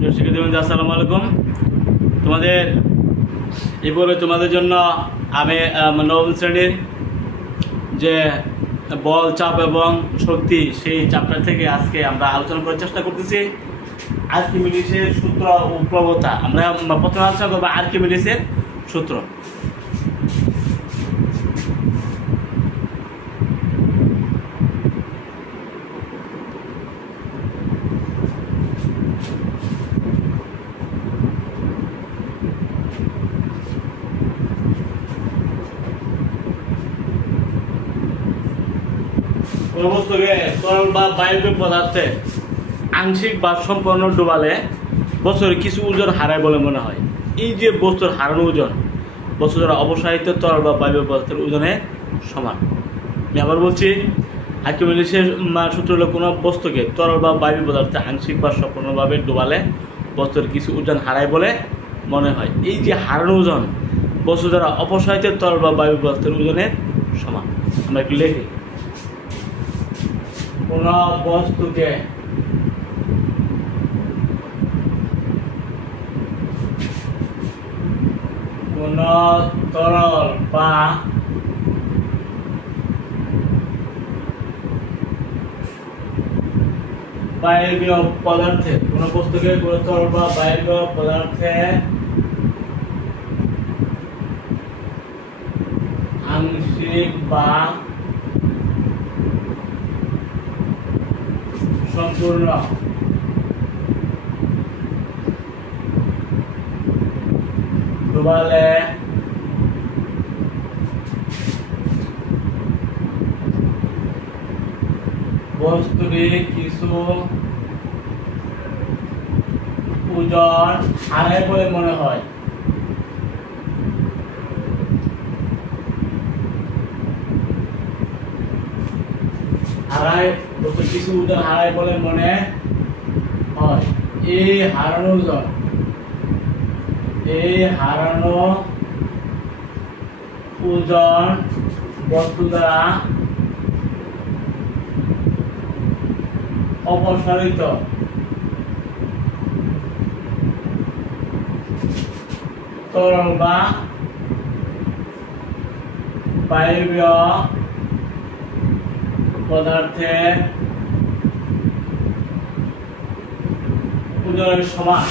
শিক্ষার্থী আসসালামু আলাইকুম। তোমাদের এই পর্বে তোমাদের জন্য আমি নবম শ্রেণীর যে বল, চাপ এবং শক্তি সেই চ্যাপ্টার থেকে আজকে আমরা আলোচনা করার চেষ্টা করতেছি আর্কিমিডিসের সূত্র ও প্রবণতা। আমরা প্রথমে আলোচনা করবো আর্কিমিডিসের সূত্র। কোনো বস্তুকে তরল বা বায়বীয় পদার্থে আংশিক বা সম্পূর্ণ ডুবালে বস্তুর কিছু ওজন হারায় বলে মনে হয়। এই যে বস্তুর হারানো ওজন বস্তু দ্বারা অপসারিত তরল বা বায়বীয় পদার্থের ওজনে সমান। আমি আবার বলছি, আর্কিমিডিসের সূত্র হলো কোনো বস্তুকে তরল বা বায়বীয় পদার্থে আংশিক বা সম্পূর্ণভাবে ডুবালে বস্তুর কিছু ওজন হারায় বলে মনে হয়। এই যে হারানো ওজন বস্তু দ্বারা অপসারিত তরল বা বায়বীয় পদার্থের ওজনের সমান। আমরা একটু লিখি, কোন বস্তুকে কোন তরল বা বায়বীয় পদার্থে আংশিক বা সম্পূর্ণ ডুবালে বস্তুটি কিছু ওজন হারায় বলে মনে হয়। কিছু ওজন হারায় বলে মনে হয়। এই হারানো ওজন বস্তু দ্বারা অপসারিত তরল বা বায়বীয় পদার্থের ওজনের সমান।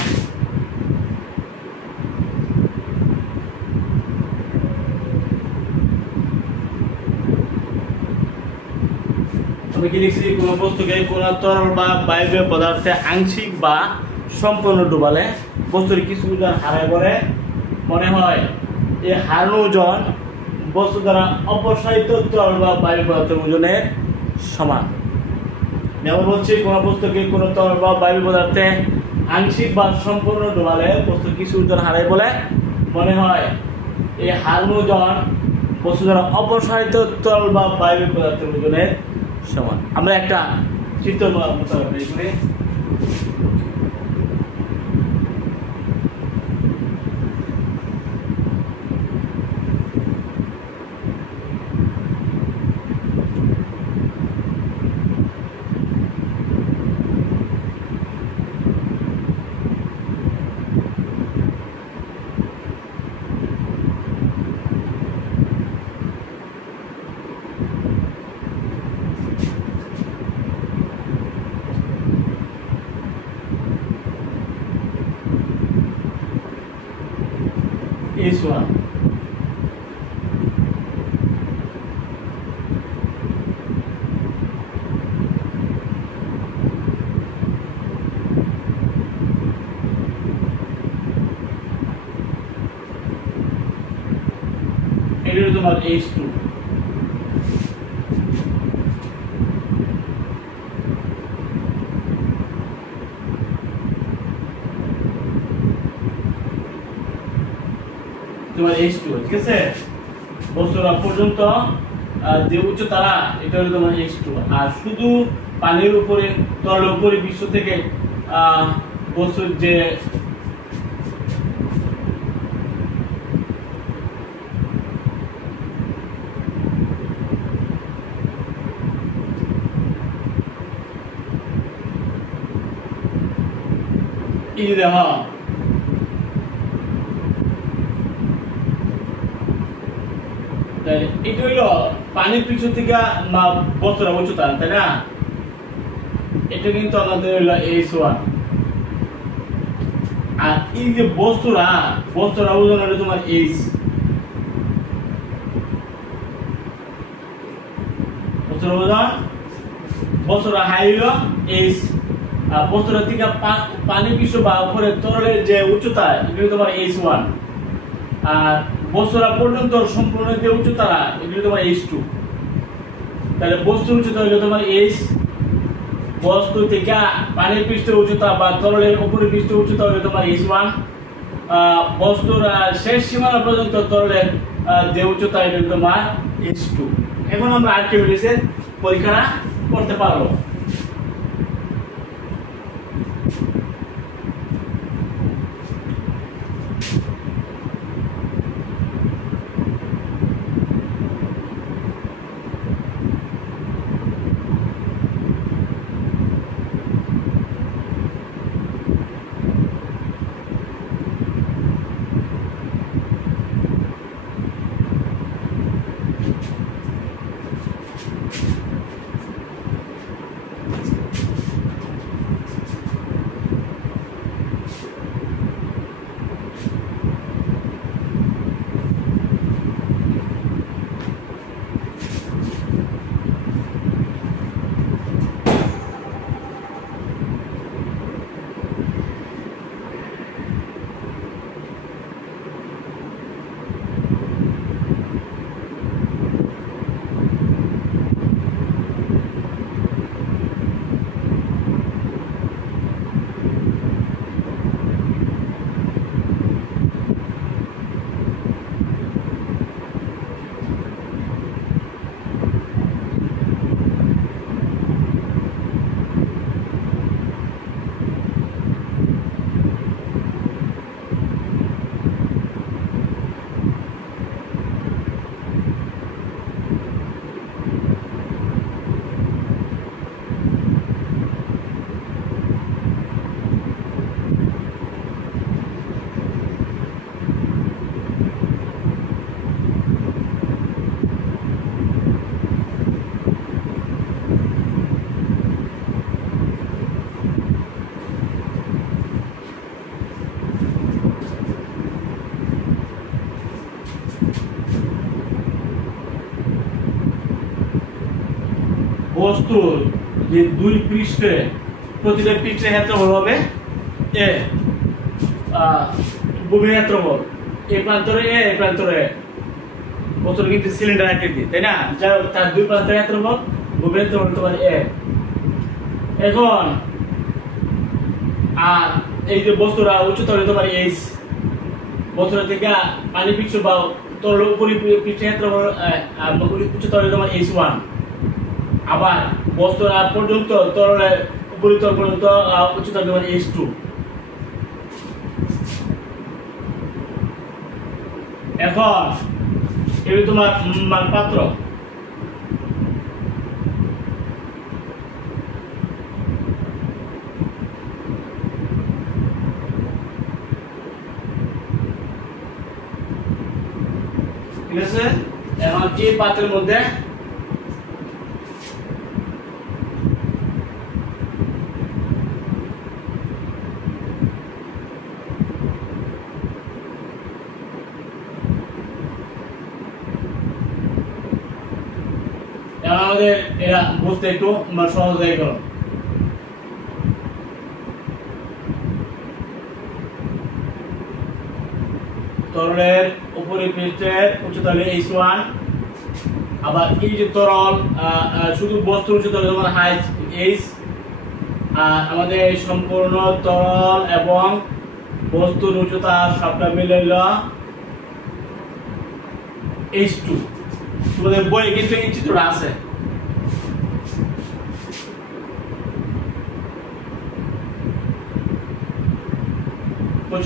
আমি কি লিখছি, কোন বস্তুকে কোন তরল বা বায়বীয় পদার্থে আংশিক বা সম্পূর্ণ ডুবালে বস্তুর কিছু ওজন হারায় বলে মনে হয়। এই হারানো ওজন বস্তু দ্বারা অপসারিত তরল বা বায়বীয় পদার্থের ওজনের সমান। যেমন বলছি, কোন বস্তুকে কোন তরল বা বায়বীয় পদার্থে আংশিক বা সম্পূর্ণ ডুবালে বস্তুর কিছু ওজন হারায় বলে মনে হয়। এই হারানো ওজন বস্তু দ্বারা অপসারিত তরল বা বায়বীয় পদার্থের ওজনের সমান। আমরা একটা চিত্র করি। This one. এটা হলো তোমার H2। তোমার H2, ঠিক আছে। বস্তুরা পর্যন্ত যে উচ্চতা এটা হলো তোমার H2। আর শুধু পানির উপরে তরলের উপরে বিশ্ব থেকে বস্তুর যে এই যে দেখো এটা হইল পানির পিছু থেকে বস্তুটা উচ্চতা, তাই না? এটা কিন্তু আমাদের হইল H1। আর এই যে বস্তুরা ওজন হলো তোমার H, বস্তুরা হাই হইল H, আর বস্তুরা থেকে পানি পৃষ্ঠ বা উপরে তরলের যে উচ্চতা এটা তোমার H1, আর বস্তুরা পর্যন্ত সম্পূর্ণ যে উচ্চতা এটা তোমার H2। তাহলে বস্তুর উচ্চতা হইল তোমার H, বস্তু থেকে পানির পৃষ্ঠের উচ্চতা বা তরলের উপরের পৃষ্ঠের উচ্চতা হইল তোমার H1, বস্তুর শেষ সীমানা পর্যন্ত তরলের যে উচ্চতা এটা তোমার H2। এখন আমরা আর্কিমিডিসের পরীক্ষাটা করতে পারবো। বস্তুর যে দুই পৃষ্ঠে প্রতিটা পৃষ্ঠের ক্ষেত্রফল হবে এ, ভূমির ক্ষেত্রফল এই প্রান্তরে এ, এই প্রান্তরে বস্তুর কিন্তু সিলিন্ডার আকৃতি, তাই না? তার দুই প্রান্তের ক্ষেত্রফল ভূমির ক্ষেত্রফল তোমার এ। এখন আর এই যে বস্তুরা উচ্চতা হলে তোমার H, বস্তুরা থেকে পানি পৃষ্ঠ বা তরল উপরি পৃষ্ঠের ক্ষেত্রফল উচ্চতা হলে তোমার H1, আবার বস্তুরা পর্যন্ত তরলের উপরিতল পর্যন্ত উচ্চতা তোমার H2। এখন এই তোমার পাত্র, ঠিক আছে? এখন এই পাত্রের মধ্যে আমাদের এরা বুঝতে একটু সহজ হয়ে গেল। তরলের উপরি পৃষ্ঠের উচ্চতা হলো H1, আবার এই যে তরল শুধু বস্তুর উচ্চতা হলো তোমার হাইট H, আর আমাদের সম্পূর্ণ তরল এবং বস্তুর উচ্চতা সবটা মিলে হলো H2। তোমাদের বই কিন্তু এই চিত্রটা আছে।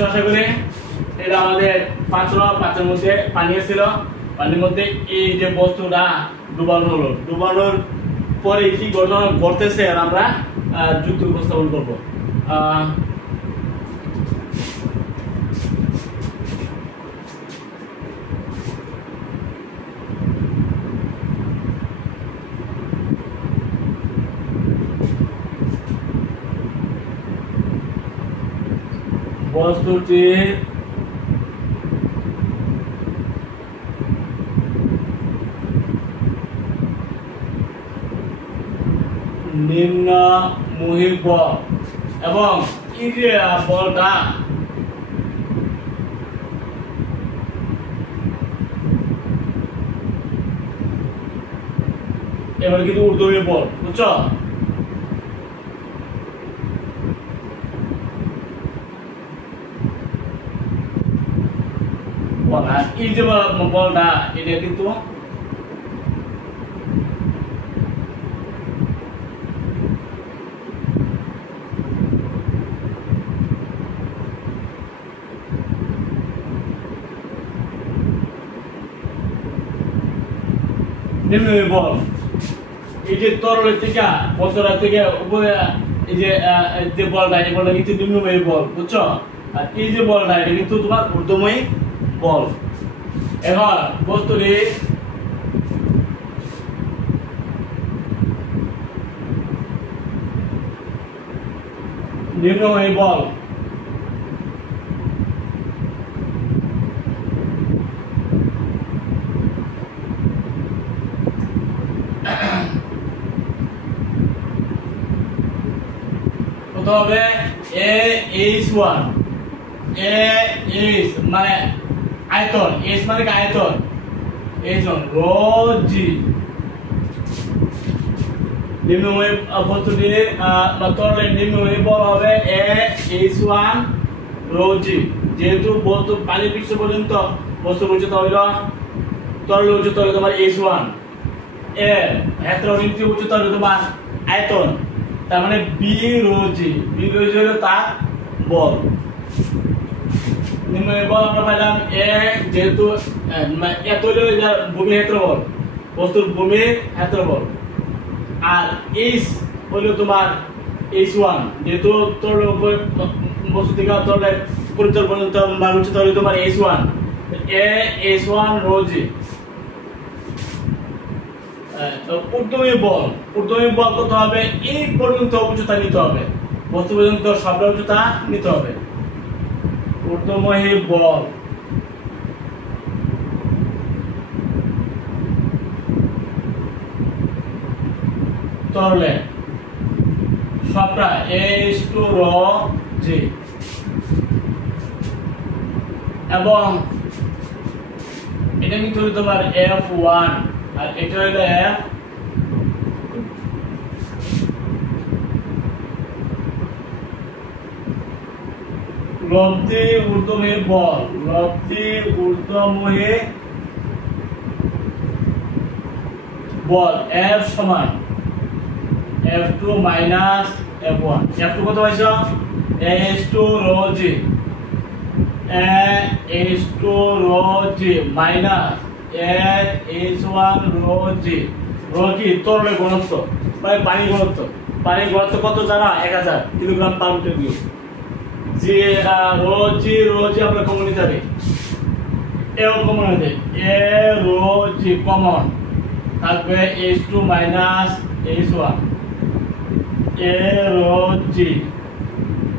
আশা করি এটা আমাদের পাত্রের মধ্যে পানি ছিল, পানির মধ্যে এই যে বস্তুটা ডুবানো হলো, ডুবানোর পরে কি ঘটনা ঘটতেছে আমরা যুক্তি উপস্থাপন করবো। বস্তুটির নিম্নমুখী বল এবং এই যে বলটা এবার কিন্তু ঊর্ধ্বমুখী বল, বুঝছো? এই যে বলটা এটা কিন্তু নিম্নমুখী বল। এই যে তরলের থেকে বস্তুটা থেকে উপরে এই যে বলটা, এই বলটা কিন্তু নিম্নমুখী বল, বুঝছো? আর এই যে বলটা এটা কিন্তু তোমার ঊর্ধ্বমুখী বল। এখন বস্তুটি নিম্নমুখী বল কত হবে? AH1 AH মানে আয়তন, H মানে কি আয়তন, H1 রো জি। নিম্নমুখী বস্তুটির তরলের নিম্নমুখী বল হবে AH1 রো জি। যেহেতু বস্তু পানির পৃষ্ঠ পর্যন্ত বস্তুর উচ্চতা হইল, তরলের উচ্চতা হইল তোমার H1, এর ক্ষেত্রবিন্দু উচ্চতা হইল তোমার আয়তন, তার মানে বি রো জি। বি রো জি হলো তার বল। নিম্নমুখী বল আমরা পাইলাম যেহেতু এত হলো ভূমি ক্ষেত্রফল, বস্তুর ভূমি ক্ষেত্রফল। আর এইচ হলো তোমার H1, যেহেতু তরলের উপরে বস্তু থেকে তরলের উপরিতল পর্যন্ত মান উচ্চতা হলো তোমার H1, H1 রো জি। ঊর্ধ্বমুখী বল, ঊর্ধ্বমুখী বল কত হবে? এই পর্যন্ত উচ্চতা নিতে হবে, বস্তু পর্যন্ত সবটা উচ্চতা নিতে হবে। ঊর্ধ্বমুখী বল তরলে সবটা H2 রো জি এবং এটা কিন্তু হলো তোমার F1 আর এটা হলো F। লব্ধি ঊর্ধ্বমুখী বল, লব্ধি ঊর্ধ্বমুখী বল F সমান F2 মাইনাস F1। F2 কত পাইছো? H2 রো জি, H2 রো জি মাইনাস H1 রো জি। রো কি? তরলের ঘনত্ব মানে পানির ঘনত্ব। পানির ঘনত্ব কত জানা? 1000 কিলোগ্রাম পার মিটার কিউব। যে রো জি আমরা কমন নিতে হবে, এও কমন নিতে, এ রো জি কমন থাকবে H2 minus H1 a row জি।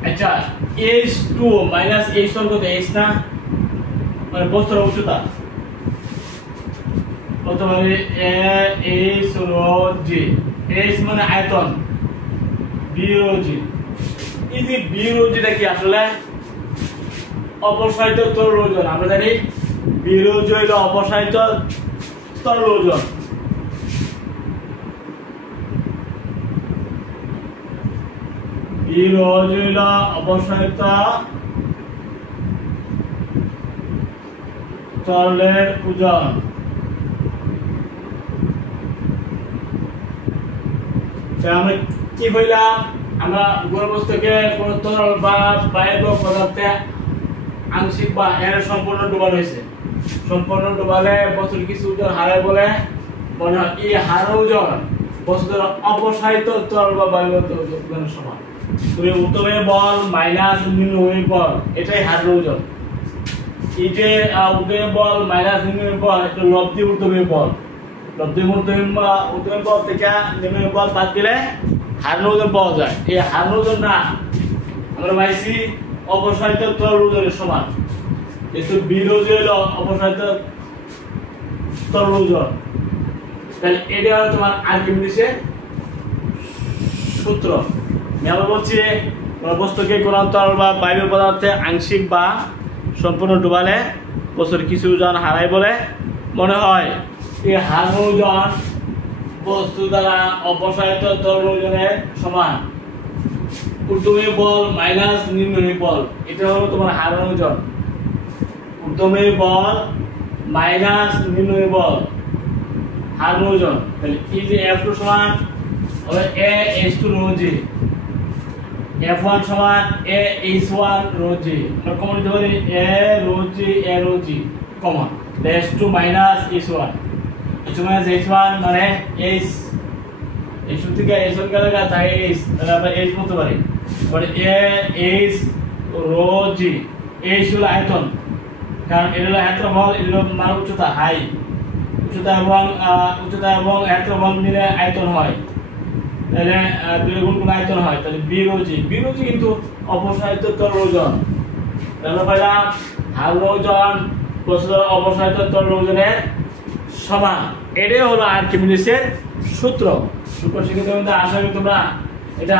আচ্ছা H2 মাইনাস H1 কত? H না মানে বস্তুর উচ্চতা কত হবে? H rho g. H মানে আয়তন, বি রো জি। এই যে বি রো জিটা কি আসলে অপসারিত তরল ওজন। আমরা জানি বি রো জি হলো অপসারিত তরল ওজন। বি রো জি হলো অপসারিত তরলের ওজন। আমরা কি বললাম? আমরা গর্ভস্থকে কোন তরল বা বায়বীয় পদার্থে আংশিক বা এর সম্পূর্ণ ডুবানো হয়েছে। সম্পূর্ণ ডুবালে বস্তুর কিছু ওজন হারায় বলে মনে হয়। এই হারানো ওজন বস্তুর অপসারিত তরল বা বায়বীয় ওজনের সমান। তুমি ঊর্ধ্বমুখী বল মাইনাস নিম্নমুখী বল, এটাই হারানো ওজন। এই যে ঊর্ধ্বমুখী বল মাইনাস নিম্নমুখী বল, এটা লব্ধি ঊর্ধ্বমুখী বল। লব্ধি ঊর্ধ্বমুখী বল থেকে নিম্নমুখী বল বাদ দিলে হারানো ওজন পাওয়া যায়। এই হারানো ওজন না আমরা পাইছি অপসারিত তরল ওজনের সমান। যেহেতু বি রোজি হলো অপসারিত তরল ওজন, তাহলে এটা হলো তোমার আর্কিমিডিসের সূত্র। আমি আবার বলছি, কোনো বস্তুকে কোনো তরল বা বায়বীয় পদার্থে আংশিক বা সম্পূর্ণ ডুবালে বস্তুর কিছু ওজন হারাই বলে মনে হয়। এই হারানো ওজন বস্তু দ্বারা অপসারিত তরল ওজনের সমান। ঊর্ধ্বমুখী বল মাইনাস নিম্নমুখী বল, এটা হলো তোমার হারানো ওজন। ঊর্ধ্বমুখী বল মাইনাস নিম্নমুখী বল হারানো ওজন। তাহলে এই যে F2 সমান হবে A H2 rho G, F1 সমান A H1 রো জি। আমরা কমন নিতে পারি A rho g common, H2 minus H1, H2 minus H1 মানে H, H2 থেকে H1 গেলে থাকে H, তাহলে আমরা H বলতে পারি। মানে A H rho g, H হলো আয়তন, কারণ এটা হলো ক্ষেত্রফল, এটা হলো মান উচ্চতা হাই, উচ্চতা এবং ক্ষেত্রফল মিলে আয়তন হয়। তাহলে দুই গুণ করে আয়তন হয়, তাহলে বি রো জি কিন্তু অপসারিত তরল ওজন। আমরা পাইলাম হারানো ওজন বস্তুর অপসারিত তরল ওজনের সমান। এটাই হলো আর্কিমিডিসের সূত্র। শিক্ষার্থীদের আশা করি তোমরা এটা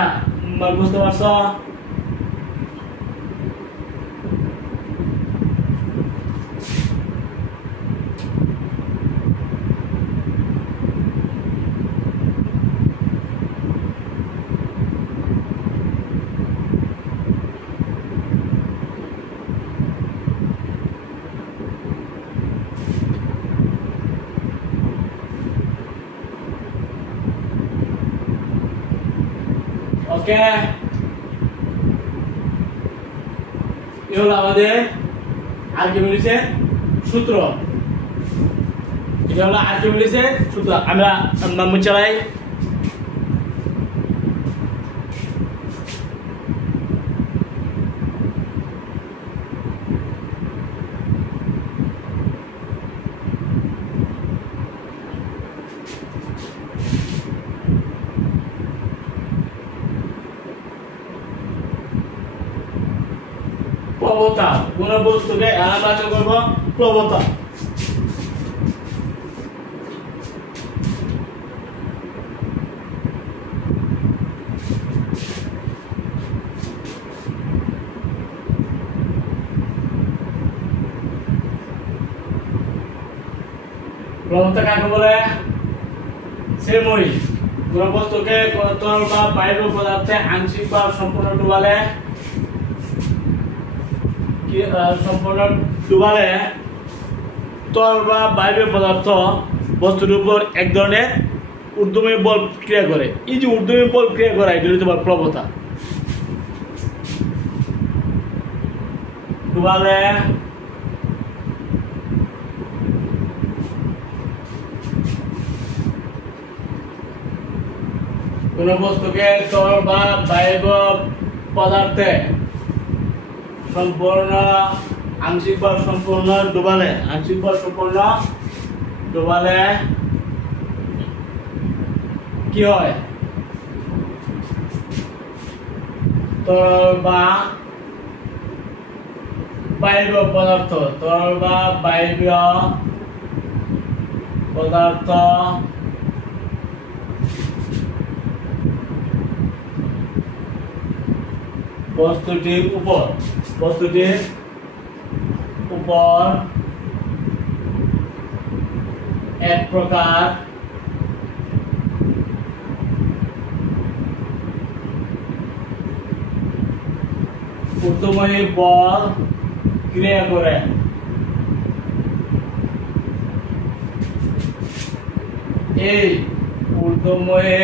বুঝতে পারছো। ওকে, এই হলো আমাদের আর্কিমিডিসের সূত্র। এটা হলো আর্কিমিডিসের সূত্র। আমরা চালাই প্রবণতা, কোন বস্তুকে নির্বাচন করব প্রবণতা। প্রবণতা কাকে বলে? সেমই কোন বস্তুকে কোন তরল বা বায়বীয় পদার্থে আংশিক বা সম্পূর্ণ ডুবালে তরল বা বায়বীয় পদার্থ বস্তুর উপর এক ধরনের ঊর্ধ্বমুখী বল ক্রিয়া করে। এই যে ঊর্ধ্বমুখী বল ক্রিয়া করা, এটা হচ্ছে প্রবণতা। ডুবালে কোন বস্তুকে তরল বা বায়বীয় পদার্থে সম্পূর্ণ আংশিক বা সম্পূর্ণ ডুবালে কি হয়? তরল বা বায়বীয় পদার্থ বস্তুটির উপর এক প্রকার ঊর্ধ্বমুখী বল ক্রিয়া করে। এই ঊর্ধ্বমুখী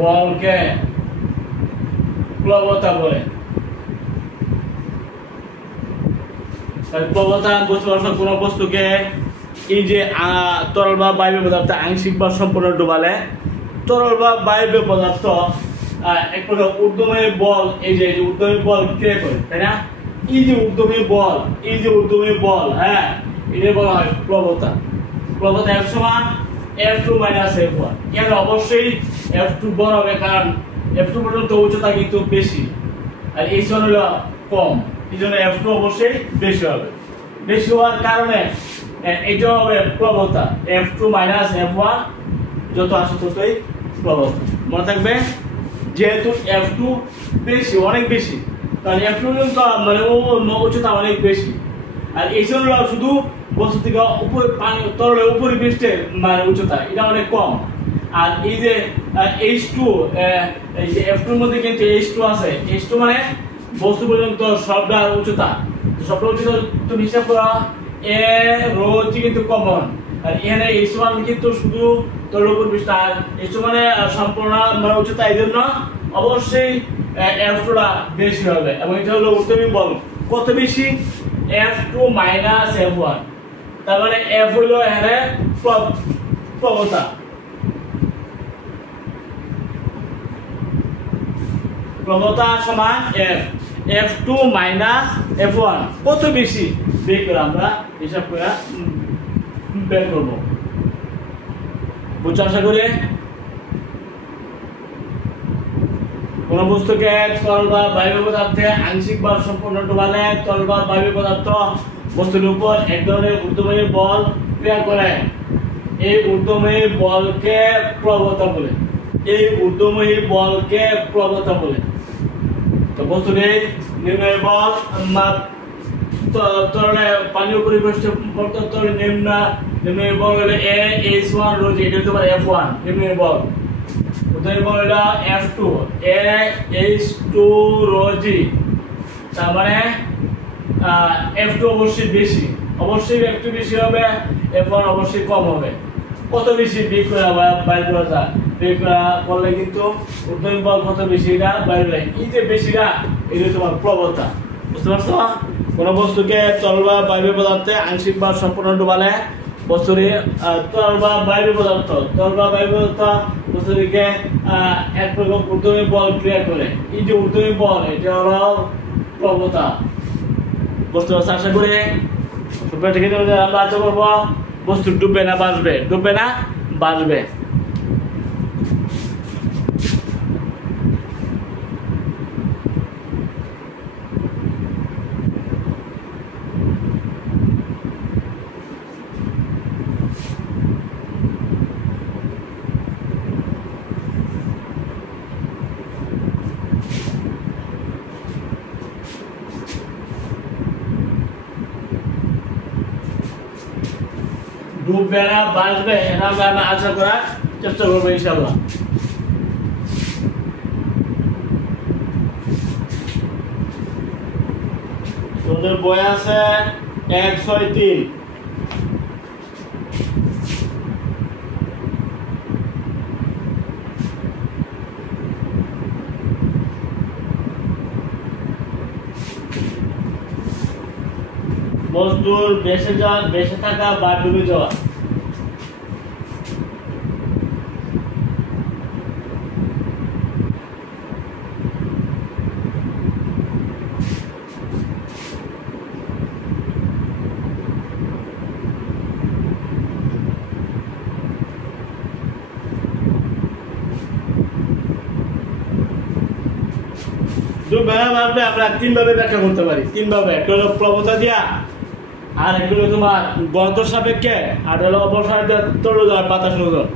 বলকে প্লবতা বলে। প্লবতা কোন বস্তুকে এই যে তরল বা বায়বীয় পদার্থ আংশিক বা সম্পূর্ণ ডুবালে তরল বা বায়বীয় পদার্থ এক প্রকার ঊর্ধ্বমুখী বল, এই যে ঊর্ধ্বমুখী বল ক্রিয়া করে, তাই না? এই যে ঊর্ধ্বমুখী বল, হ্যাঁ, এটা বলা হয় প্লবতা। প্লবতা F সমান F2 মাইনাস F1। এর অবশ্যই F2 বড় হবে, কারণ F2 পর্যন্ত উচ্চতা কিন্তু বেশি আর H1 হলো কম, এইজন্য F2 অবশ্যই বেশি হবে। বেশি হওয়ার কারণে এটা হবে প্রবণতা F2 F1 যত আসে ততই প্রবণতা। মনে থাকবে যেহেতু F2 বেশি, অনেক বেশি, তাহলে F2 পর্যন্ত মানে উচ্চতা অনেক বেশি আর H1 হলো শুধু বস্তু থেকে উপরে পানি তরলের উপরে পৃষ্ঠের মানে উচ্চতা এটা অনেক কম। আর এই যে H2 এই যে F2 এর মধ্যে কিন্তু H2 আছে, H2 মানে বস্তু পর্যন্ত সবটার উচ্চতা, সবটার উচ্চতা তুমি হিসাব করা এ রো কিন্তু কমন আর এখানে H1 কিন্তু শুধু তরলের উপর পৃষ্ঠ আর H2 মানে সম্পূর্ণ মানে উচ্চতা, এই জন্য অবশ্যই F2 টা বেশি হবে এবং এটা হলো ঊর্ধ্বমুখী বল কত বেশি F2 F1, তার মানে F হলো এখানে প্রবণতা, প্রবণতা সমান F, F2 F1 কত বেশি বের করে আমরা হিসাব করে বের করব। বুঝছো আশা করি? কোন বস্তুকে তরল বা বায়বীয় পদার্থে আংশিক বা সম্পূর্ণ ডুবালে তরল বা বায়বীয় পদার্থ বস্তুর উপর এক ধরনের ঊর্ধ্বমুখী বল প্রয়োগ করে, এই ঊর্ধ্বমুখী বলকে প্রবণতা বলে, এই ঊর্ধ্বমুখী বলকে প্রবণতা বলে। তো বস্তুটি নিম্নের বল তরলে পানির উপরে তরলে নিম্নের বল হলো H1 রো, এটা হতে পারে F1 নিম্নের বল, ঊর্ধ্বমুখী বল হলো F2 H2 রো জি, তার মানে F2 অবশ্যই বেশি, অবশ্যই F2 বেশি হবে, F1 অবশ্যই কম হবে। কত বেশি বের করা বাইর করা যায়, বের করা করলে কিন্তু ঊর্ধ্বমুখী বল কত বেশি এটা বাইর হয়, এই যে বেশিটা এটা তোমার প্রবণতা। বুঝতে পারছো? কোন বস্তুকে তরল বা বায়বীয় পদার্থে আংশিক বা সম্পূর্ণ ডুবালে বস্তুটি তরল বা বায়বীয় পদার্থ বস্তুটিকে এক প্রকার ঊর্ধ্বমুখী বল ক্রিয়া করে, এই যে ঊর্ধ্বমুখী বল এটা হলো প্রবণতা। বুঝতে পারছো আশা করি? ঠিক আছে, আমরা আশা করবো বস্তু ডুববে না বাঁচবে, ডুববে না বাঁচবে। ডুববে না বাঁচবে এটা আমরা আশা করার চেষ্টা করবো ইনশাআল্লাহ। তোমাদের বই আছে 163, বস্তুর বেঁচে থাকা বা ডুবে যাওয়া। আমরা তিন ভাবে ব্যাখ্যা করতে পারি, তিন ভাবে। একটা হলো প্রবণতা দিয়া, আর একটা হলো তোমার গত সাপেক্ষে, আর হলো অপসারিত তরল বাতাস ওজন।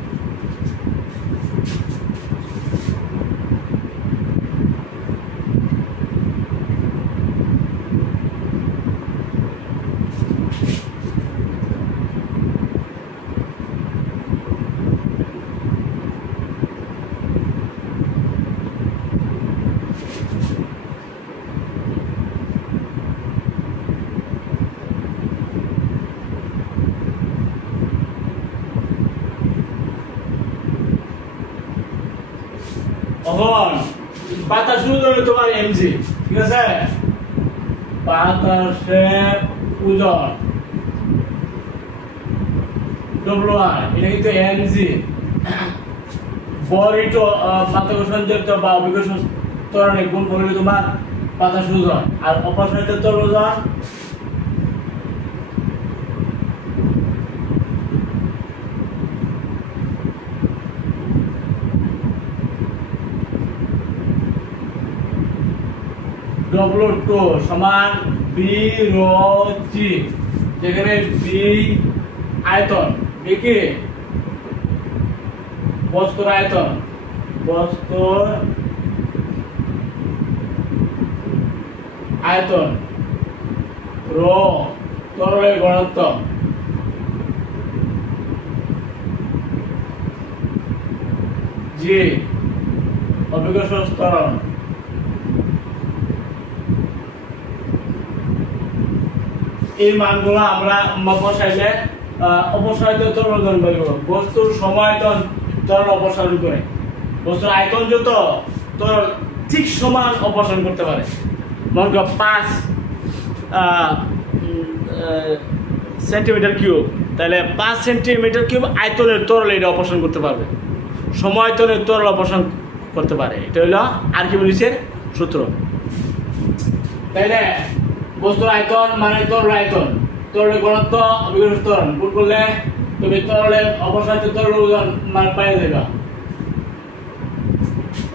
এখন বাতাস ওজন তোমার এমজি, ঠিক আছে? বাতাসের ওজন ডব্লিউআর, এটা কিন্তু এমজি। বড়িট মাধ্যাকর্ষণ যুক্ত বা অভিকর্ষণ ত্বরণে গুণ করলে তোমার বাতাস ওজন, আর অপসারিত তরল ওজন W2 সমান বি রো জি, যেখানে বি আয়তন, বি কি বস্তুর আয়তন, বস্তুর আয়তন, রো তরলের ঘনত্ব, জি অভিকর্ষজ ত্বরণ। এই মানগুলো আমরা বসাইলে অপসারিত তরল বের করব। বস্তুর সমায়তন তরল অপসারণ করে, বস্তুর আয়তন যত তরল ঠিক সমান অপসারণ করতে পারে। মনে করো 5 সেন্টিমিটার কিউব, তাহলে 5 সেন্টিমিটার কিউব আয়তনের তরল এটা অপসারণ করতে পারবে, সমায়তনের তরল অপসারণ করতে পারে। এটা হলো আর্কিমিডিসের সূত্র। তাইলে বস্তুর আয়তন মানে তরল আয়তন, তরলের ঘনত্ব অভিকর্ষজ ত্বরণ গুণ করলে তুমি তরলের অপসারিত তরল ওজন মান পেয়ে যাবে।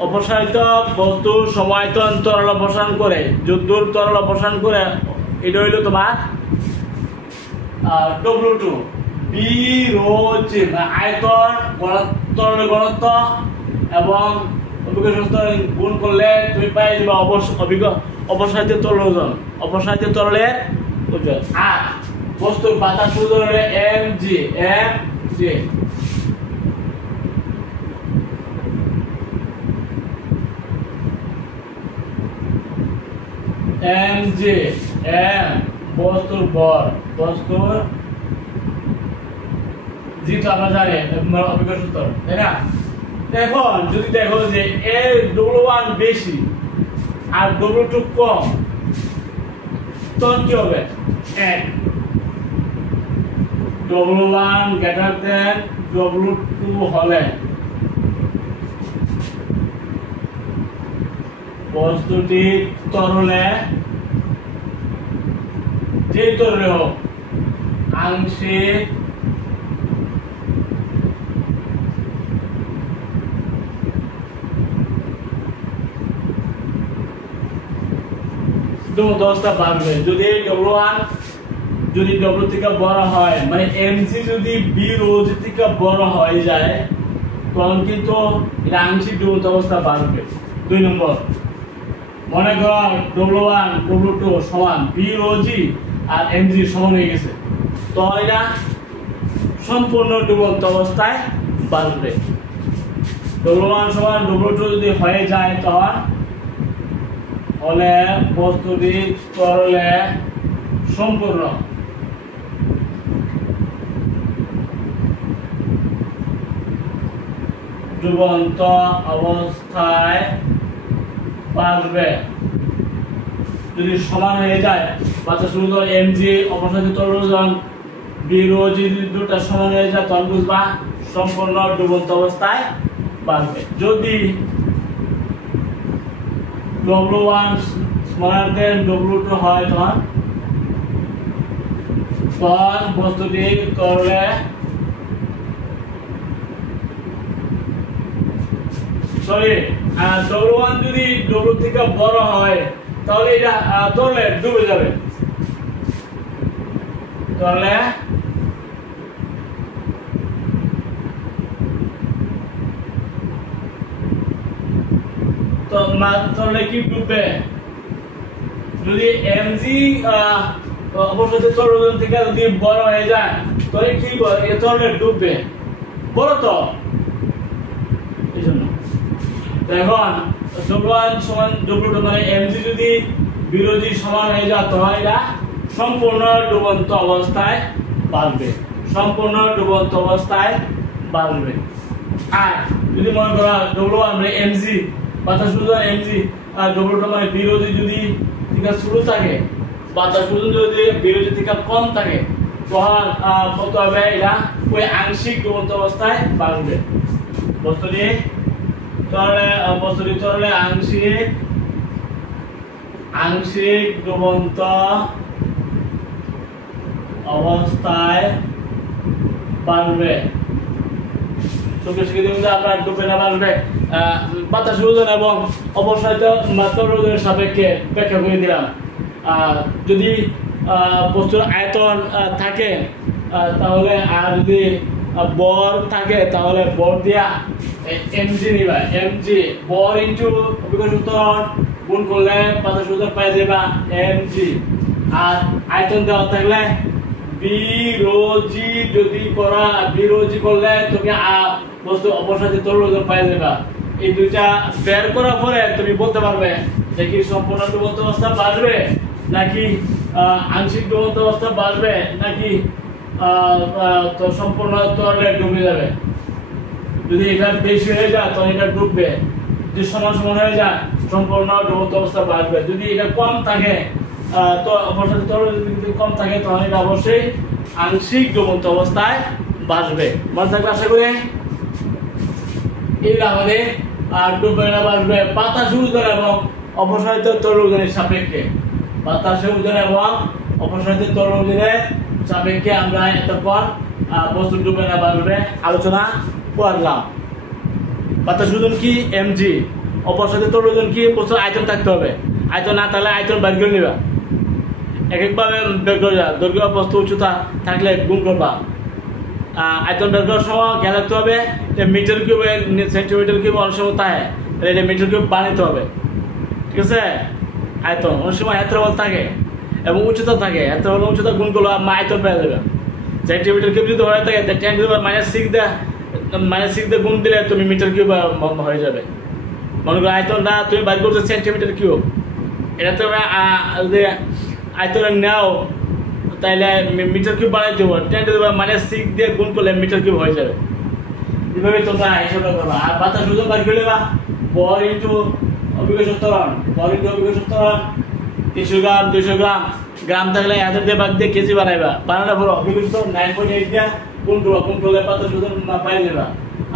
অপসারিত বস্তুর সমায়তন তরল অপসারণ করে, যদ্দূর তরল অপসারণ করে, এটা হইল তোমার W2 বি রো জি, আয়তন তরলের ঘনত্ব এবং অভিকর্ষজ ত্বরণ গুণ করলে তুমি পেয়ে যাবে অপসারিত তরল ওজন, অপসারিত তরলের ওজন। আর বস্তুর বাতাস ওজন হলো mg, mg m বস্তুর ভর, বস্তুর জি তো আমরা জানি অভিকর্ষজ ত্বরণ, তাই না? এখন যদি দেখো যে এর W1 বেশি আর W2 কম, তখন কি হবে? 1 W1 greater than W2 হলে বস্তুটি তরলে, যে তরলে হোক, আংশিক অবস্থা বাড়বে। যদি W1 যদি W থেকে বড় হয়, মানে mg যদি বি রো জি থেকে বড় হয়ে যায়, তখন কিন্তু এটা আংশিক ডুবন্ত অবস্থা বাড়বে। 2 নম্বর, মনে কর W1 W2 সমান বি রো জি আর mg সমান হয়ে গেছে, তো এটা সম্পূর্ণ ডুবন্ত অবস্থায় বাড়বে। W1 সমান W2 যদি হয়ে যায়, তখন হলে বস্তুটি তরলে সম্পূর্ণ ডুবন্ত অবস্থায় বাড়বে। যদি সমান হয়ে যায়, বাতাস ওজন mg অপসারিত তরল ওজন বি রো জি দুটো সমান হয়ে যায়, তখন বুঝবা সম্পূর্ণ ডুবন্ত অবস্থায় বাড়বে। যদি W1 smaller than W2 হয়, তখন বস্তুটি তরলে W1 যদি W থেকে বড় হয়, তাহলে এটা তরলে ডুবে যাবে, তরলে তরলে কি ডুববে? যদি mg অপসারিত তরল ওজন থেকে যদি বড় হয়ে যায়, তাহলে কি তরলে ডুববে, বড় তো এই জন্য। এখন W1 সমান W2 মানে mg যদি বি রো জি সমান হয়ে যায়, তখন এটা সম্পূর্ণ ডুবন্ত অবস্থায় বাড়বে, সম্পূর্ণ ডুবন্ত অবস্থায় বাড়বে। আর যদি মনে করা W1 মানে mg বাতাস ওজন mg আর W2 মানে বি রো জি যদি থেকে শুরু থাকে, বাতাস ওজন যদি বি রো জি থেকে কম থাকে, তখন কত হবে? এটা ওই আংশিক ডুবন্ত অবস্থায় বাড়বে। বস্তুটি তরলে আংশিক ডুবন্ত অবস্থায় বাড়বে। সুপ্রিয় শিক্ষার্থী আপনার ডুবে না বাড়বে বাতাসের ওজন এবং অপসারিত তরল ওজনের সাপেক্ষে ব্যাখ্যা করে দিলাম। যদি বস্তুর আয়তন থাকে তাহলে, আর যদি বর থাকে তাহলে বর দিয়া mg নিবা, mg বর ইনটু অভিকর্ষ ত্বরণ গুণ করলে বাতাসের ওজন পাই যাবা mg। আর আয়তন দেওয়া থাকলে বি রো জি, যদি করা বি রো জি করলে তুমি বস্তু অপসারিত তরল ওজন পাই যাবা। এই দুইটা বের করার পরে তুমি বলতে পারবে যে কি সম্পূর্ণ ডুবন্ত অবস্থা বাড়বে নাকি আংশিক ডুবন্ত অবস্থা বাড়বে নাকি তো সম্পূর্ণ তরলে ডুবে যাবে। যদি এটা বেশি হয়ে যায় তখন এটা ডুববে, যদি সমান সমান হয়ে যায় সম্পূর্ণ ডুবন্ত অবস্থা বাড়বে। যদি এটা কম থাকে তো অপসারিত তরল যদি কম থাকে তখন এটা অবশ্যই আংশিক ডুবন্ত অবস্থায় বাড়বে। মনে থাকবে আশা করি। এই আমাদের ডুবে না বাড়বে বাতাসের ওজন এবং অপসারিত তরল ওজনের সাপেক্ষে। বাতাসের ওজন এবং অপসারিত তরল ওজনের সাপেক্ষে আমরা এতক্ষণ বস্তু ডুবে না বাড়বে আলোচনা করলাম। বাতাসের ওজন কি mg, অপসারিত তরল ওজন কি বস্তুর আয়তন থাকতে হবে। আয়তন না থাকলে আয়তন বের করে নিবা, এক একভাবে বের করে যা। দৈর্ঘ্য বস্তু উচ্চতা থাকলে গুণ করবা। আয়তন বের করার সময় খেয়াল রাখতে হবে মিটার কিউব সেন্টিমিটার কিউব অনেক সময় থাকে, এটা মিটার কিউব বানাইতে হবে। ঠিক আছে, আয়তন অনেক সময় ক্ষেত্রফল থাকে এবং উচ্চতা থাকে, ক্ষেত্রফল উচ্চতা গুণ করলে আয়তন পেয়ে যাবে। সেন্টিমিটার কিউব যদি হয়ে থাকে 10⁻⁶ দিয়ে গুণ দিলে তুমি মিটার কিউব হয়ে যাবে। মনে করো আয়তনটা তুমি বাইর করছো সেন্টিমিটার কিউব, এটা তুমি যদি আয়তন নাও তাইলে মিটার কিউব বানাই দেবো, 10⁻⁶ দিয়ে গুণ করলে মিটার কিউব হয়ে যাবে। এভাবে তোমরা হিসাব করবা। আর বাতাস ওজন বাইর করে নেবা বর ইনটু অভিকর্ষ ত্বরণ, বর ইনটু অভিকর্ষ ত্বরণ 300 গ্রাম 200 গ্রাম, গ্রাম থাকলে 1000 দিয়ে ভাগ দিয়ে কেজি বানাইবা। বানানোর পর অভিকর্ষ ত্বরণ 9.8 দিয়ে গুণ করলে বাতাস ওজন পাই যাবা।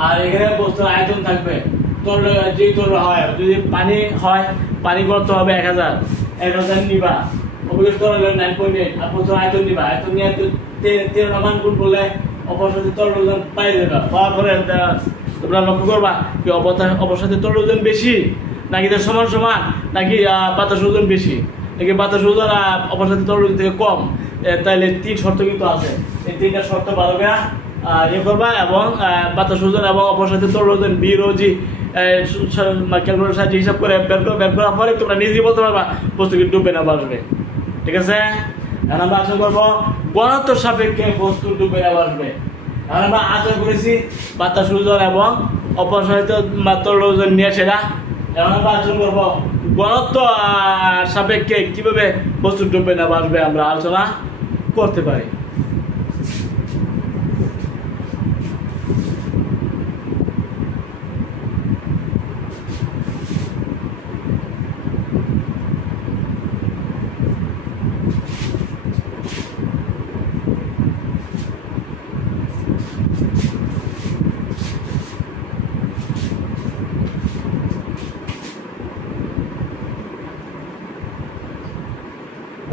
আর এখানে বস্তুর আয়তন থাকবে তরল, যে তরল হয় যদি পানি হয় পানি ঘনত্ব হবে 1000 নিবা, অভিকর্ষ ত্বরণ 9.8 আর বস্তুর আয়তন নিবা। আয়তন নিয়ে 13 মান গুণ করলে অপসারিত তরল ওজন পাই যাবা। পাওয়ার পরে তোমরা লক্ষ্য করবা কি অপসারিত তরল ওজন বেশি নাকি তার সমান সমান নাকি বাতাস ওজন বেশি নাকি বাতাস ওজন অপসারিত তরল ওজন থেকে কম। তাইলে 3 শর্ত কিন্তু আছে, এই 3টা শর্ত ভালো করে ইয়ে করবা এবং বাতাস ওজন এবং অপসারিত তরল ওজন বি রো জি ক্যালকুলেটর সাহায্যে হিসাব করে বের করার পরে তোমরা নিজেই বলতে পারবা বস্তু কি ডুবে না বাড়বে। ঠিক আছে, এখন আমরা আলোচনা করবো ঘনত্ব সাপেক্ষে বস্তু ডুবে না বাড়বে। এখন আমরা আলোচনা করেছি বাতাস ওজন এবং অপসারিত তরল ওজন নিয়ে, সেটা এখন আমরা আলোচনা করবো ঘনত্ব সাপেক্ষে কিভাবে বস্তু ডুবে না বাড়বে আমরা আলোচনা করতে পারি।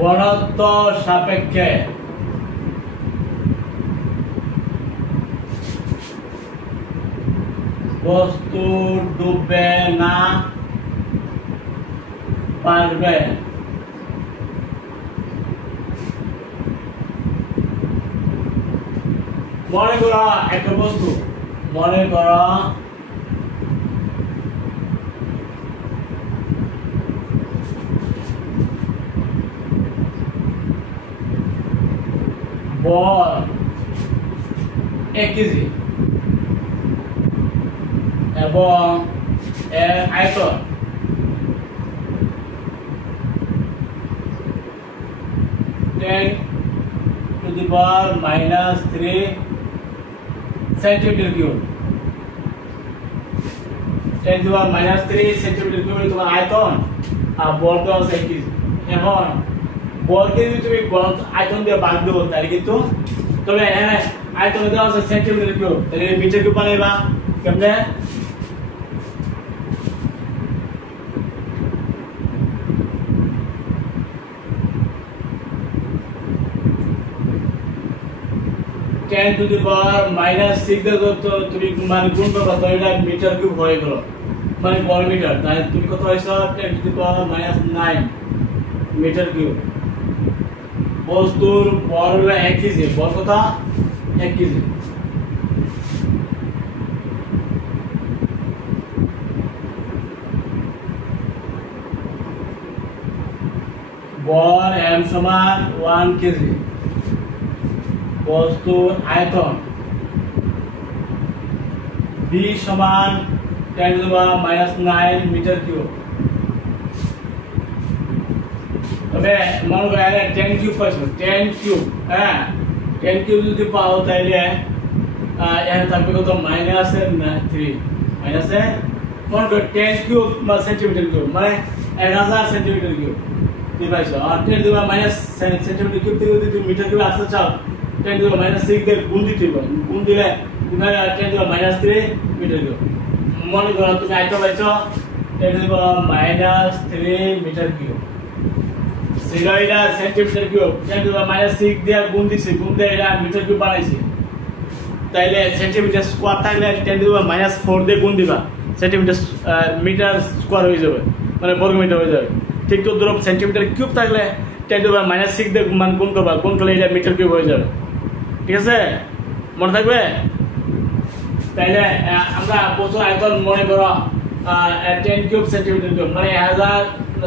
ঘনত্ব সাপেক্ষে বস্তু ডুবে না পারবে। মনে করো একটা বস্তু, মনে করো বল 1 কেজি এবং এর আয়তন 10⁻³ সেন্টিমিটার কিউব। 10⁻³ সেন্টিমিটার কিউব তোমার আয়তন আর বল তো আছে 1 কেজি। এখন বলকে যদি তুমি আয়তন দিয়ে ভাগ দেবো তাহলে কিন্তু তবে আয়তন দেওয়া আছে সেন্টিমিটার কিউব, তাহলে মিটার কিউব বানাইবা কেমনে? 10 টু দি পাওয়ার -6 দিয়ে তো তুমি মানে গুণ করবা তো এটা মিটার কিউব হয়ে গেল মানে বর্গ মিটার। তাই তুমি কত হইছো 10 to the power -9 metre cube. বস্তুর ভর হলো 1 কেজি, ভর কত 1 কেজি। ভর m সমান 1 কেজি। বস্তুর আয়তন b সমান 10 to the power -9 metre cube. তবে মনে করো এখানে 10 কিউব পাইছো, 10 কিউব, হ্যাঁ 10 কিউব যদি পাও তাইলে এখানে থাকবে কত -3 মাইনাসে মনে করো 10 কিউব বা সেন্টিমিটার কিউব মানে 1000 সেন্টিমিটার কিউব কি পাইছো। আর 10 to the power centimetre cube থেকে যদি তুমি মিটার কিউব আসতে চাও 10 টু দি পাওয়ার -6 দিয়ে গুণ দিতে হবে। গুণ দিলে তুমি 10 to the power -3 metre cube. মনে করো তুমি আয়তন পাইছো 10 to the power -3 metre cube. এটা centimetre cube 10 to the power -6 দিয়ে গুণ দিছি, গুণ দিয়ে এটা মিটার কিউব বানাইছি। তাইলে সেন্টিমিটার স্কয়ার থাকলে 10 টু দি পাওয়ার -4 দিয়ে গুণ দিবা, সেন্টিমিটার মিটার স্কয়ার হয়ে যাবে মানে বর্গ মিটার হয়ে যাবে। ঠিক তো ধরো সেন্টিমিটার কিউব থাকলে 10 টু দি পাওয়ার -6 দিয়ে মানে গুণ করবা, গুণ করলে এটা মিটার কিউব হয়ে যাবে। ঠিক আছে, মনে থাকবে। তাইলে আমরা বস্তু আয়তন মনে করো 10 কিউব সেন্টিমিটার কিউব মানে 1000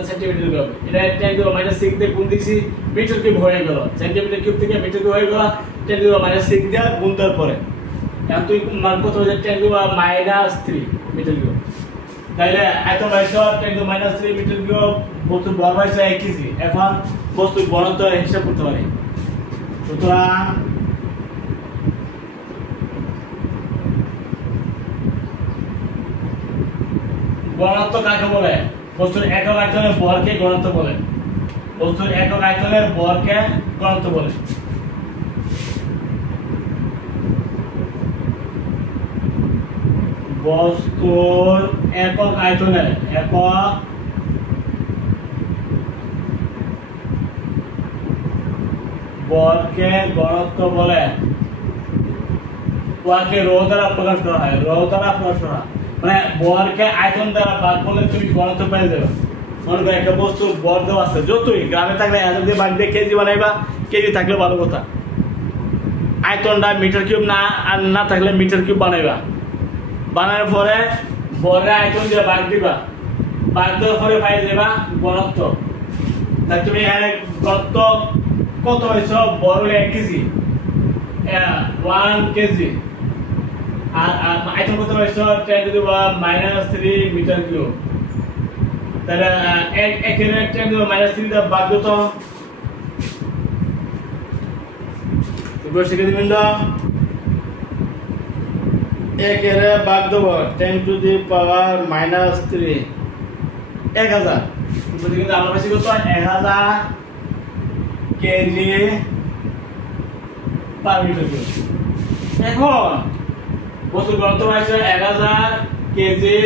সেন্টিমিটার কিউব। এটা 10 টু দি পাওয়ার -6 দিয়ে গুণ দিছি, মিটার কিউব হয়ে গেল। সেন্টিমিটার কিউব থেকে মিটার কিউব হয়ে গেল 10 টু দি পাওয়ার -6 দিয়ে গুণ দেওয়ার পরে। এখন তুই মান কত হয়ে যায় 10 to the power -3 metre cube. তাইলে আয়তন পাইছো 10 to the power -3 metre cube, বস্তুর ভর পাইছো 1 কেজি। এখন বস্তুর ঘনত্ব হিসাব করতে পারি। সুতরাং ঘনত্ব কাকে বলে? বস্তুর একক আয়তনের ভরকে ঘনত্ব বলে। বস্তুর একক আয়তনের ভরকে ঘনত্ব বলে। বস্তুর একক আয়তনের ভরকে ঘনত্ব বলে। ওয়াকে রো দ্বারা প্রকাশ করা হয়, রো দ্বারা প্রকাশ করা হয়। মানে ভরকে আয়তন দ্বারা ভাগ করলে তুমি ঘনত্ব পেয়ে যাবে। মনে করো একটা বস্তুর ভর দেওয়া আছে, যতই গ্রামে থাকলে 1000 দিয়ে ভাগ দিয়ে কেজি বানাইবা, কেজি থাকলে ভালো কথা। আয়তনটা মিটার কিউব না থাকলে মিটার কিউব বানাইবা। বানানোর পরে ভরের আয়তন দিয়ে ভাগ দিবা, ভাগ দেওয়ার পরে পাই যাবা ঘনত্ব। তাই তুমি এখানে ঘনত্ব কত হয়েছে? ভর হলে 1 কেজি, 1 কেজি। আর আয়তন কত হয়েছে? 10 to the power -3 metre cube. তাহলে এখানে 10 টু দি পাওয়ার -3 দিয়ে ভাগ দিত। এবার শিখে দিবেন না, একেরে ভাগ দেব 10 টু দি পাওয়ার -3 1000। কিন্তু আমরা বেশি কত 1000 কেজি পার মিটার কিউব। এখন বস্তুর ঘনত্ব পাইছে 1000 কেজি,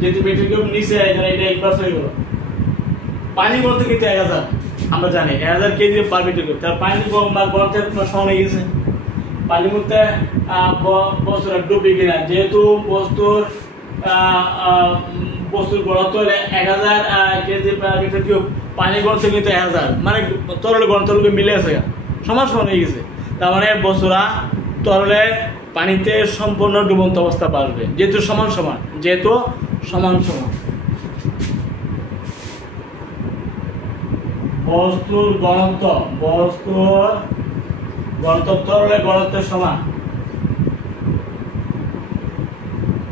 যেহেতু মিটার কিউব নিচে এটা 1 হয়ে গেল। পানি ঘনত্ব কিন্তু 1000 আমরা জানি 1000 কেজি পার মিটার কিউব। তার পানি ঘনত্বের সমান হয়ে গেছে। পানির মধ্যে বস্তুটা ডুবে কিনা, যেহেতু বস্তুর ঘনত্ব 1000 কেজি পার মিটার কিউব, পানি ঘনত্ব কিন্তু 1000, মানে তরলের ঘনত্বগুলো মিলে আছে, সমান সমান হয়ে গেছে। তার মানে বস্তুরা তরলে পানিতে সম্পূর্ণ ডুবন্ত অবস্থা পাবে, যেহেতু সমান সমান। বস্তুর ঘনত্ব তরলের ঘনত্বের সমান,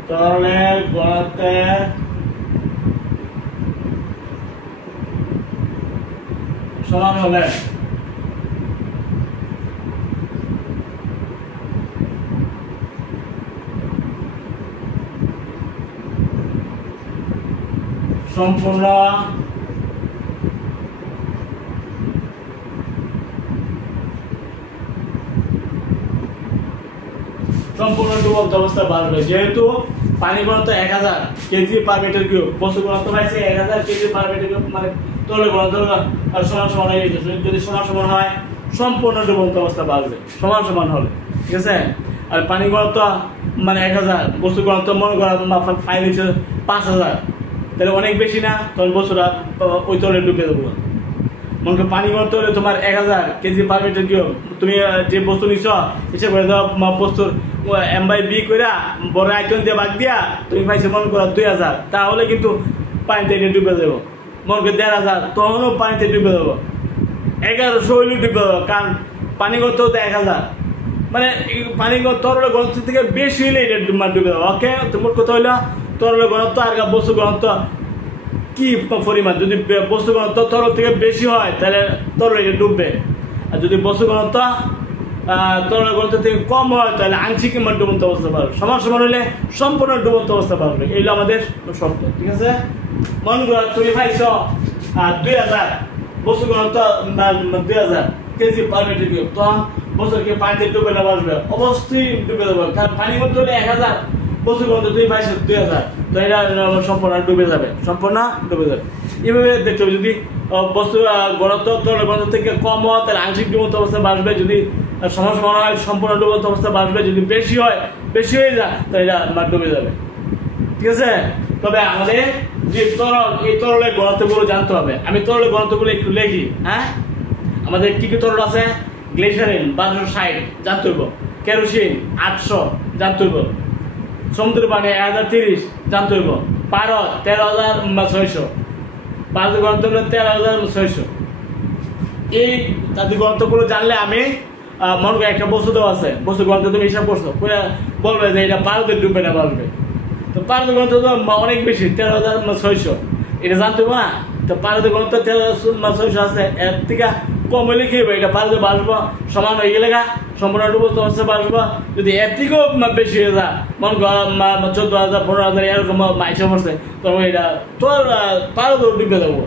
তরলের ঘনত্বের সমান হলে সম্পূর্ণ ডুবন্ত অবস্থা বাড়বে। যেহেতু পানি ঘনত্ব 1000 কেজি পার মিটার কিউব, বস্তু ঘনত্ব পাইছে 1000 কেজি পার মিটার কিউব, মানে তরলের ঘনত্ব সমান সমান হয়ে গেছে। যদি সমান সমান হয় সম্পূর্ণ ডুবন্ত অবস্থা বাড়বে, সমান সমান হলে। ঠিক আছে। আর পানি ঘনত্ব মানে 1000, বস্তু ঘনত্ব মনে করা ফাইল হচ্ছে 5000, তাহলে অনেক বেশি না, তখন বস্তুটা ওই তলে ডুবে দেবো। মনে করো পানি ঘনত্ব হলে তোমার 1000 কেজি পার মিটার কিউব, তুমি যে বস্তু নিছ হিসেবে করে দাও, বস্তুর m/b কইরা বড় আয়তন দিয়ে ভাগ দিয়া তুমি পাইছো মনে করো 2000, তাহলে কিন্তু পানিতে ডুবে দেবো। মনে করো 1500, তখনও পানিতে ডুবে দেবো। 1100 হইলেও ডুবে দেবো, কারণ পানি ঘনত্ব 1000, মানে পানি তরলের ঘনত্ব থেকে বেশি হইলে এটা ডুবে দেবো। ওকে, তোমার কথা হইলো তরলের ঘনত্ব আর বস্তু ঘনত্ব কি পরিমাণ, যদি বস্তু ঘনত্ব তরল থেকে বেশি হয় তাহলে তরল এটা ডুববে, আর যদি বস্তু ঘনত্ব তরল ঘনত্ব থেকে কম হয় তাহলে আংশিক কিংবা ডুবন্ত অবস্থা পাবে। সমান সমান হলে সম্পূর্ণ ডুবন্ত অবস্থা পাবে, এইগুলো আমাদের শর্ত। ঠিক আছে, মনে করো তুমি পাইছ 2000, বস্তু ঘনত্ব 2000 কেজি পার মিটার কিউব, তখন বস্তুকে পানিতে ডুবে না বাসবে, অবশ্যই ডুবে দেবো, কারণ পানি ঘনত্ব হলে 1000, বস্তু ঘনত্ব তুমি পাইছো 2000, তো এটা সম্পূর্ণ ডুবে যাবে, সম্পূর্ণ ডুবে যাবে। এইভাবে দেখতে হবে, যদি বস্তু ঘনত্ব তরল ঘনত্ব থেকে কম হয় তাহলে আংশিক ডুবন্ত অবস্থা বাসবে, যদি সমান সমান হয় সম্পূর্ণ ডুবন্ত অবস্থা বাসবে, যদি বেশি হয় বেশি হয়ে যায় তাহলে এটা ডুবে যাবে। ঠিক আছে, তবে আমাদের যে তরল, এই তরলের ঘনত্বগুলো জানতে হবে। আমি তরলের ঘনত্বগুলো একটু লিখি। হ্যাঁ, আমাদের কি কি তরল আছে? গ্লিসারিন 1260 জানতে হইব, কেরোসিন 800 জানতে হইব, সমুদ্র পানি 1030 জানতে হইব, পারদ 13600, পারদ ঘনত্ব 13600। এই তাদের ঘনত্বগুলো জানলে আমি মনে করি একটা বস্তু দেওয়া আছে, বস্তু ঘনত্ব তুমি হিসাব করছো, বলবে যে এটা পারদের ডুববে না বাসবে, তো পারদের ঘনত্ব তো অনেক বেশি 13600, এটা জানতে হবে না। তো পারদের ঘনত্ব 13600 আছে, এর থেকে কম হলে কি হবে, এটা পারদে বাসবো, সমান হয়ে গেলে সম্পূর্ণ ডুবন্ত অবস্থা বাসবো। যদি এর থেকেও বেশি হয়ে যায়, মন 14000 15000 এরকম মাইসে পড়ছে, তখন এটা তোর পারদ ডুবে দেবো।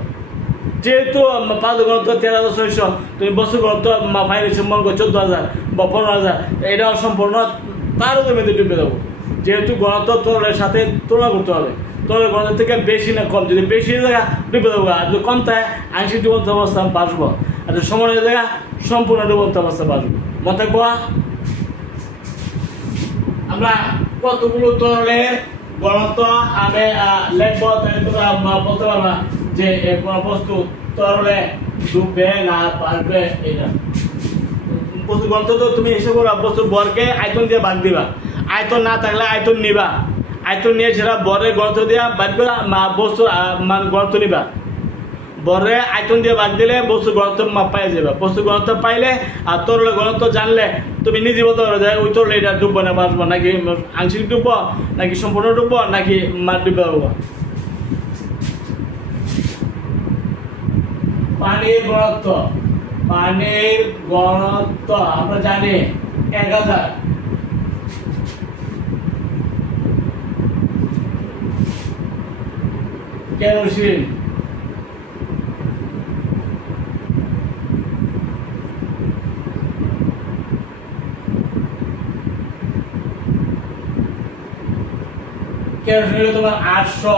যেহেতু পারদ ঘনত্ব 13600, তুমি বস্তু ঘনত্ব ফাইল মন করো 14000 বা 15000, এটাও সম্পূর্ণ পারদের মধ্যে ডুবে দেবো। যেহেতু ঘনত্ব তরলের সাথে তুলনা করতে হবে, তরলের ঘনত্ব থেকে বেশি না কম, যদি বেশি জায়গা ডুবে দেবো, আর যদি কম থাকে আংশিক ডুবন্ত অবস্থা বাসবো, আর যদি সমান জায়গা সম্পূর্ণ ডুবন্ত অবস্থা বাসবো। মনে থাকবো, আমরা কতগুলো তরলের ঘনত্ব আমি লিখবো, তাহলে তোমরা বলতে পারবা যে কোন বস্তু তরলে ডুববে না বাসবে। এটা বস্তু ঘনত্ব তো তুমি হিসেবে করবা, বস্তুর বরকে আয়তন দিয়ে ভাগ দিবা, আয়তন না থাকলে আয়তন নিবা, আয়তন নিয়ে সেটা বরের ঘনত্ব দিয়ে ভাগ করে বস্তুর ঘনত্ব নিবা, বরে আয়তন দিয়ে ভাগ দিলে বস্তুর ঘনত্ব পাই যাবে। বস্তুর ঘনত্ব পাইলে আর তরলের ঘনত্ব জানলে তুমি নিজে বলতে পারো যে ওই তরলে এটা ডুববো না বাসবো, নাকি আংশিক ডুববো, নাকি সম্পূর্ণ ডুববো, নাকি ডুবে যাবো। পানির ঘনত্ব, পানির ঘনত্ব আমরা জানি 1000, কেরোসিন কেরোসিন তোমার 800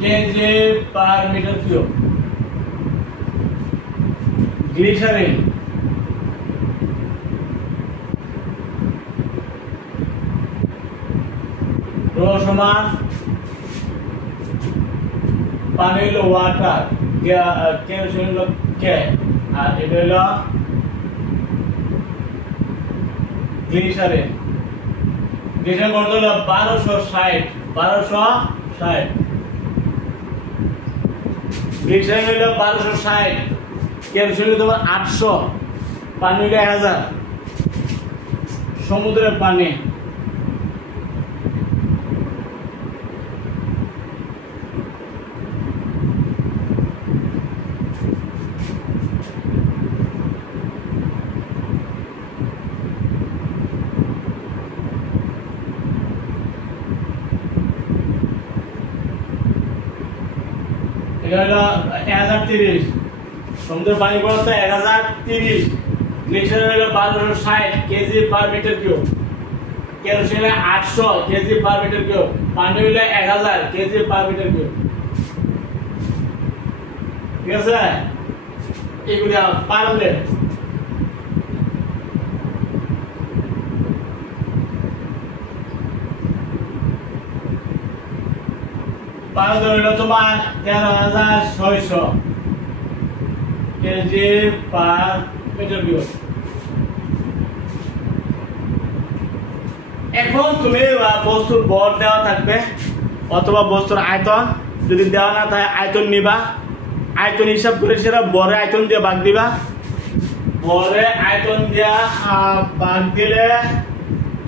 KG per metre cube. Glycerine rho সমান পানি হলো ওয়াটার, কেরোসিন হলো কে, আর এটা হলো গ্লিসারিন। গ্লিসারিন ঘনত্ব হলো 1260, গ্লিসারিন হলো 1260, কেরোসিন হলো তোমার 800, পানি হলো 1000, সমুদ্রের পানি এটা হলো 1030, সমুদ্রের পানি ঘনত্ব 1030, গ্লিসারিন হলো 1260 KG per metre cube, kerosene হলো 800 কেজি পার মিটার কিউব, পানি হলো 1000 কেজি পার মিটার কিউব। ঠিক আছে, এগুলি পারদের পারদ হইল তোমার 13,600 কেজি পার মিটার কিউব। এখন তুমি বস্তুর ভর দেওয়া থাকবে অথবা বস্তুর আয়তন, যদি দেওয়া না থাকে আয়তন নিবা, আয়তন হিসাব করে সেটা বরে আয়তন দিয়ে ভাগ দিবা। বরে আয়তন দিয়া ভাগ দিলে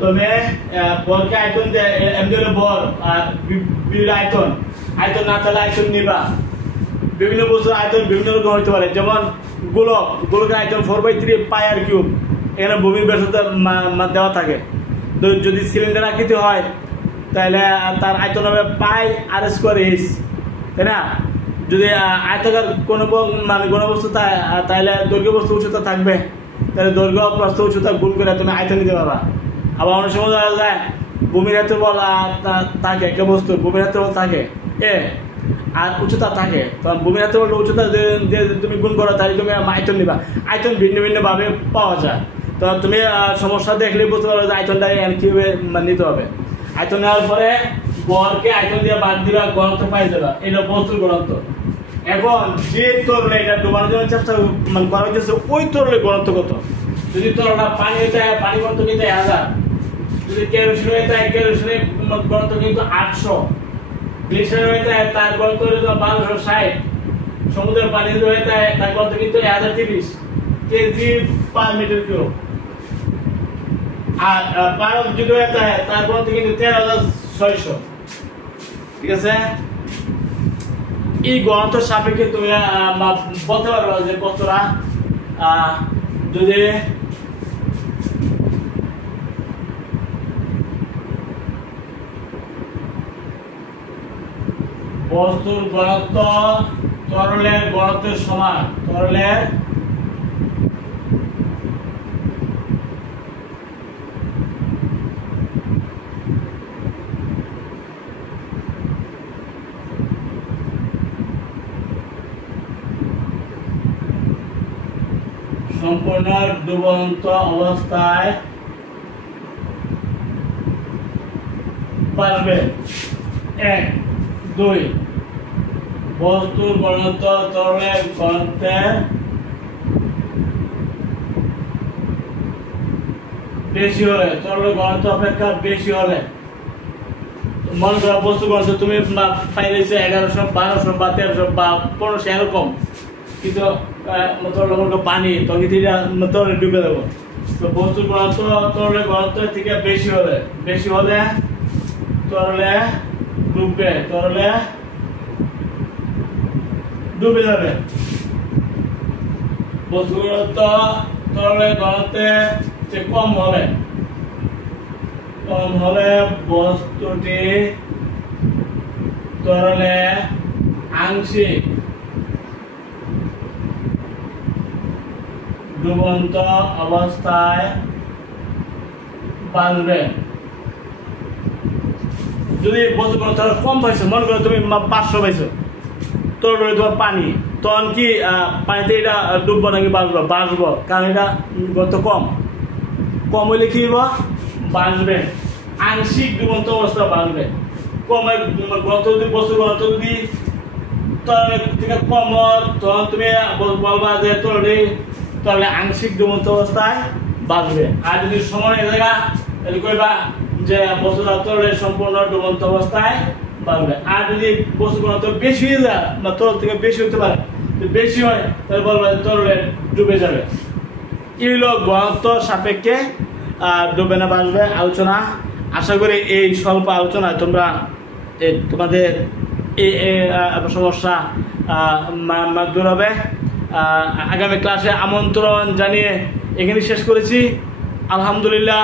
তুমি বরকে আয়তন দিয়ে এমনি হলে বর আর আয়তন, আয়তন না তাহলে আয়তন নিবা। বিভিন্ন বস্তুর আয়তন বিভিন্ন রকম হইতে পারে, যেমন গোলকের আয়তন 4/3 পাই আর কিউব, এখানে ভূমির ব্যাসার্ধ দেওয়া থাকে। যদি সিলিন্ডার আকৃতি হয় তাহলে তার আয়তন হবে পাই আর স্কোয়ার এইচ, তাই না? যদি আয়তাকার কোনো মানে ঘনবস্তু তাহলে দৈর্ঘ্য বস্তু উচ্চতা থাকবে, তাহলে দৈর্ঘ্য প্রস্থ উচ্চতা গুণ করে তুমি আয়তন নিতে পারবা। আবার অনেক সময় দেখা যায় ভূমির ক্ষেত্রফল থাকে, একটা বস্তু ভূমির ক্ষেত্রফল থাকে এ আর উচ্চতা থাকে, তখন ভূমির ক্ষেত্রফল উচ্চতা দিয়ে তুমি গুণ করো তাহলে তুমি আয়তন নিবা। আয়তন ভিন্ন ভিন্ন ভাবে পাওয়া যায়, তো তুমি সমস্যা দেখলে বুঝতে পারো যে আয়তনটা কিভাবে নিতে হবে। আয়তন নেওয়ার পরে বরকে আয়তন দিয়ে বাদ দিবা, ঘনত্ব পাই যাবা, এটা বস্তুর ঘনত্ব। এখন যে তরলে এটা ডুবানোর জন্য চেষ্টা করা হচ্ছে ওই তরলের ঘনত্ব কত। যদি তরলটা পানি হইতে পানি ঘনত্ব কিন্তু 1000, যদি কেরোসিন হইতে কেরোসিনের ঘনত্ব কিন্তু 800, গ্লিসারিন হইতে তার ঘনত্ব 1260, সমুদ্রের পানি হইতে তার ঘনত্ব কিন্তু 1030 কেজি পার মিটার কিউব, আর পারদ যদি হইতে তার ঘনত্ব কিন্তু 13,600। ঠিক আছে, এই ঘনত্ব সাপেক্ষে তুমি বলতে পারো যে বস্তুরা যদি বস্তুর ঘনত্ব তরলের ঘনত্বের সমান, তরলের সম্পূর্ণ ডুবন্ত অবস্থায় পারবে। 1, 2 বস্তুর ঘনত্ব তরলের ঘনত্বের বেশি হলে, তরলের ঘনত্ব অপেক্ষা বেশি হলে, মনে করো বস্তু ঘনত্ব তুমি পাইলেছে 1100, 1200 বা 1300 বা 1500 এরকম, কিন্তু পানি তরলে ডুবে দেবো। তো বস্তুর ঘনত্ব তরলের ঘনত্ব থেকে বেশি হলে তরলে ডুবে যাবে। বস্তুর ঘনত্ব তরলের ঘনত্বের চেয়ে কম হলে বস্তুটি তরলে আংশিক ডুবন্ত অবস্থায় বাঁচবে। যদি বস্তু কম পাইছো, মনে করো তুমি 500 পাইছো, তোর তোমার পানি, তখন কি পানিতে এটা ডুববো নাকি বাঁচবো? কারণ এটা গত কম হইলে কি হইব? বাঁচবে, আংশিক ডুবন্ত অবস্থা বাঁচবে। কম গত যদি বস্তু গত যদি থেকে কম, তখন তুমি বলবা যে তাহলে আংশিক ডুবন্ত অবস্থায় বাঁচবে। আর যদি সমান জায়গা তাহলে কইবা যে বস্তুটা তরলের সম্পূর্ণ ডুবন্ত অবস্থায় বাঁচবে। আর যদি বস্তু ঘনত্ব বেশি হয়ে যায় বা তরল থেকে বেশি হতে পারে, বেশি হয় তাহলে বলবা যে তরলে ডুবে যাবে। এগুলো ঘনত্ব সাপেক্ষে ডুবে না বাঁচবে আলোচনা। আশা করি এই স্বল্প আলোচনায় তোমরা তোমাদের এই সমস্যা দূর হবে। আগামী ক্লাসে আমন্ত্রণ জানিয়ে এখানে শেষ করেছি। আলহামদুলিল্লাহ।